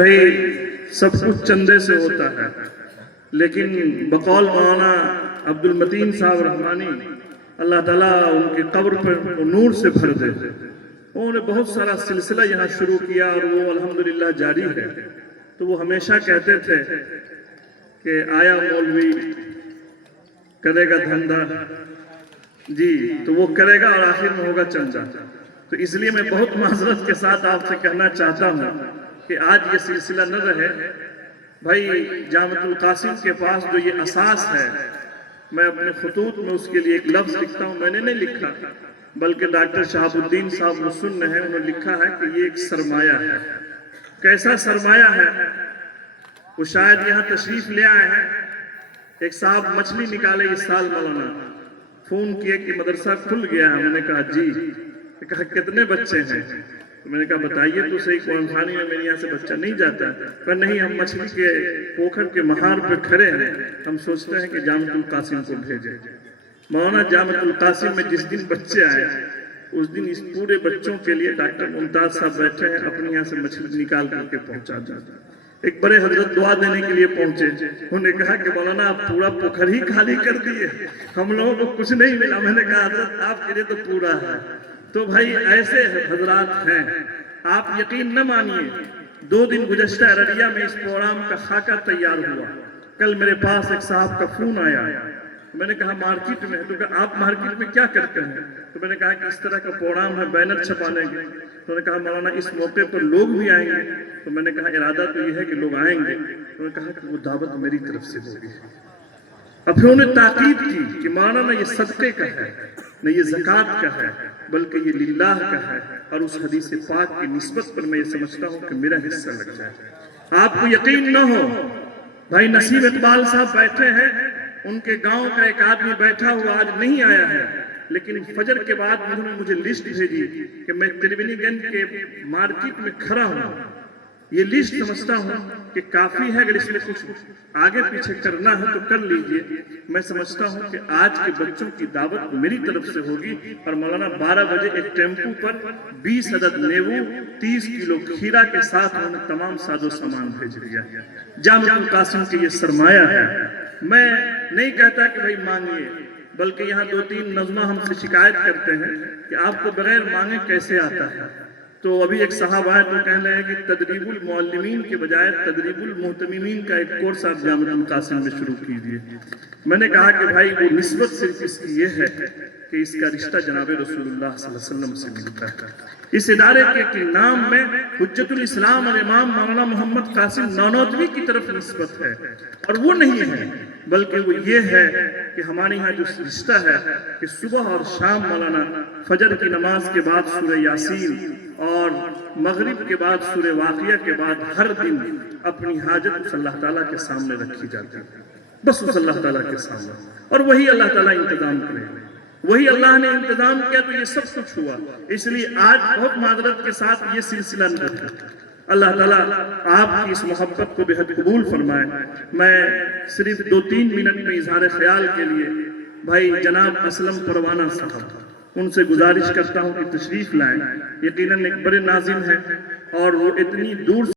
بھائی سب کچھ چندے سے ہوتا ہے، لیکن بقول مولانا عبد المتین صاحب رحمانی اللہ تعالیٰ ان کی قبر پر نور سے بھر دے، انہوں نے بہت سارا سلسلہ یہاں شروع کیا اور وہ الحمدللہ جاری ہے۔ تو وہ ہمیشہ کہتے تھے کہ آیا مولوی کرے گا دھندا جی تو وہ کرے گا اور آخر میں ہوگا چندا۔ تو اس لیے میں بہت معذرت کے ساتھ آپ سے کہنا چاہتا ہوں کہ آج یہ سلسلہ نہ رہے۔ بھائی جامعۃ القاسم کے پاس جو یہ اساس ہے، میں اپنے خطوط میں اس کے لیے ایک لفظ لکھتا ہوں، میں نے نہیں لکھا بلکہ ڈاکٹر شہاب الدین صاحب مسن ہے، انہوں نے لکھا ہے کہ یہ ایک سرمایہ ہے۔ کیسا سرمایہ ہے؟ وہ شاید یہاں تشریف لے آئے ہیں، ایک صاحب مچھلی نکالے اس سال مولانا، فون کیے کہ مدرسہ کھل گیا ہے، میں نے کہا جی، کہا کتنے بچے ہیں؟ تو میں نے کہا بتائیے تو صحیح، قرآن خوانی میں میرے یہاں سے بچہ نہیں جاتا ہے۔ پر نہیں، ہم مچھلی کے پوکھر کے مہار پہ کھڑے ہیں، ہم سوچتے ہیں کہ جامعۃ القاسم کو بھیجیں۔ مولانا جامعۃ القاسم میں جس دن بچے آئے اس دن اس پورے بچوں کے لیے ڈاکٹر ممتاز صاحب بیٹھے ہیں، اپنے یہاں سے مچھلی نکال کر کے پہنچا جاتا۔ ایک بڑے حضرت دعا دینے کے لیے پہنچے، انہوں نے کہا کہ مولانا آپ پورا پوکھر ہی خالی کر دیے، ہم لوگوں کو کچھ نہیں ملا۔ میں نے کہا حضرت آپ کے لیے تو پورا ہے۔ تو بھائی ایسے حضرات ہیں، آپ یقین نہ مانیے، 2 دن گزشتہ ارریہ میں اس پروگرام کا خاکہ تیار ہوا۔ کل میرے پاس ایک صاحب کا فون آیا، میں نے کہا مارکیٹ میں، تو کہا آپ مارکیٹ میں کیا کرتے ہیں؟ تو میں نے کہا کہ اس طرح کا پروگرام ہے، بینر چھپانے کے۔ تو نے کہا مولانا اس موقع پر لوگ بھی آئیں گے؟ تو میں نے کہا ارادہ تو یہ ہے کہ لوگ آئیں گے۔ تو نے کہا کہ وہ دعوت میری طرف سے ہوگی۔ اب پھر انہوں نے تاکید کی کہ مولانا نہ یہ صدقے کا ہے، نہ یہ زکوٰۃ کا ہے، بلکہ یہ للہ کا ہے، اور اس حدیث پاک کی نسبت پر میں یہ سمجھتا ہوں کہ میرا حصہ لگ جائے۔ آپ کو یقین نہ ہو، بھائی نصیب اقبال صاحب بیٹھے ہیں، ان کے گاؤں کا ایک آدمی بیٹھا ہوا آج نہیں آیا ہے، لیکن فجر کے بعد انہوں نے مجھے لسٹ بھیجی کہ میں تربینی گنج کے مارکیٹ میں کھڑا ہوں۔ یہ لسٹ سمجھتا ہوں کہ کافی ہے، اگر اس میں کچھ آگے پیچھے کرنا ہے تو کر لیجئے۔ میں سمجھتا ہوں کہ آج کے بچوں کی دعوت میری طرف سے ہوگی، اور مولانا 12 بجے ایک ٹیمپو پر 20 عدد نیبو، 30 کلو کھیرا کے ساتھ انہوں نے تمام ساز و سامان بھیج دیا۔ جامعۃ القاسم کے یہ سرمایہ ہے۔ میں نہیں کہتا کہ بھائی مانگیے، بلکہ یہاں 2-3 نظمہ ہم سے شکایت کرتے ہیں کہ آپ کو بغیر مانگے کیسے آتا ہے۔ تو ابھی ایک صاحب آئے تو کہہ رہے ہیں کہ تدریب المعلمین کے بجائے تدریب المحتممین کا ایک کورس آپ جامعۃ القاسم میں شروع کیجیے۔ میں نے کہا کہ بھائی وہ نسبت صرف اس کی یہ ہے کہ اس کا رشتہ جناب رسول اللہ صلی اللہ علیہ وسلم سے ملتا ہے۔ اس ادارے کے نام میں حجت الاسلام اور امام مولانا محمد قاسم نانوتوی کی طرف نسبت ہے، اور وہ نہیں ہے، بلکہ وہ یہ ہے کہ ہمارے یہاں جو رشتہ ہے کہ صبح اور شام مولانا فجر کی نماز کے بعد سورہ یاسین اور مغرب کے بعد سورہ واقعہ کے بعد ہر دن اپنی حاجت اس اللہ تعالیٰ کے سامنے رکھی جاتی ہے، بس اس اللہ تعالیٰ کے سامنے، اور وہی اللہ تعالیٰ انتظام کرے۔ وہی اللہ نے انتظام کیا تو یہ سب کچھ ہوا۔ اس لیے آج بہت معذرت کے ساتھ یہ سلسلہ نہ ہے۔ اللہ تعالیٰ آپ کی اس محبت کو بہت قبول فرمائے۔ میں صرف 2-3 منٹ میں اظہار خیال کے لیے بھائی جناب اسلم پروانہ صاحب، ان سے گزارش کرتا ہوں کہ تشریف لائیں۔ یقیناً ایک بڑے ناظم ہیں، اور وہ اتنی دور